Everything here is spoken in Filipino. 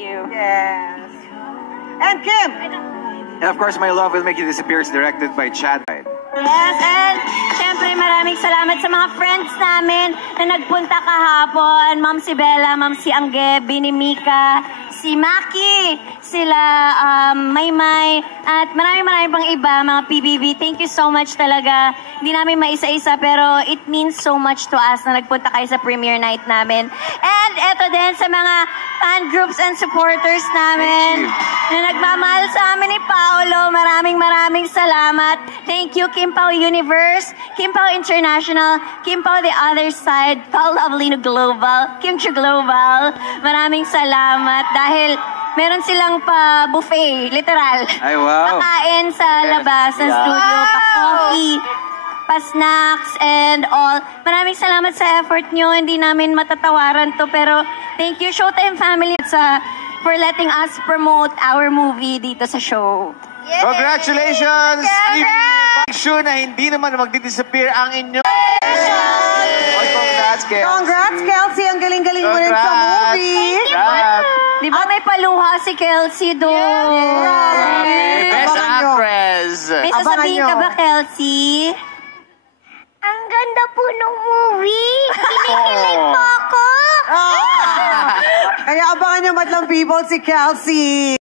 Yes. And Kim! And of course, My Love Will Make You Disappear is directed by Chad. Yes, and syempre maraming salamat sa mga friends namin na nagpunta kahapon. Ma'am si Bella, Ma'am si Angge, Bini Mika, si Maki, sila Maymay, at maraming pang iba, mga PBB. Thank you so much talaga. Hindi namin maisa-isa, pero it means so much to us na nagpunta kayo sa premiere night namin. And eto din sa mga fan groups and supporters namin na nagmamahal sa amin ni Paolo. Maraming salamat. Thank you, Kim Pao Universe, Kim Pao International, Kim Pao The Other Side, Pao Lovelino Global, Kim Chu Global. Maraming salamat dahil meron silang pa-buffet, literal. Ay, wow. Pakain sa labas ng studio, pa-coffee, pa-snacks, and all. Maraming salamat sa effort nyo. Hindi namin matatawaran to, pero thank you, Showtime family, for letting us promote our movie dito sa show. Yay! Congratulations! Make sure na hindi naman magdi-disappear ang inyo. Congrats, Kelsey. Congrats, Kelsey. Ang galing-galing mo rin sa movie. Di ba may paluha si Kelsey doon? Best actress. May sasabihin ka ba, Kelsey? Ang ganda po ng movie. Kinikilig po ako. Kaya abangan nyo Madlang People si Kelsey.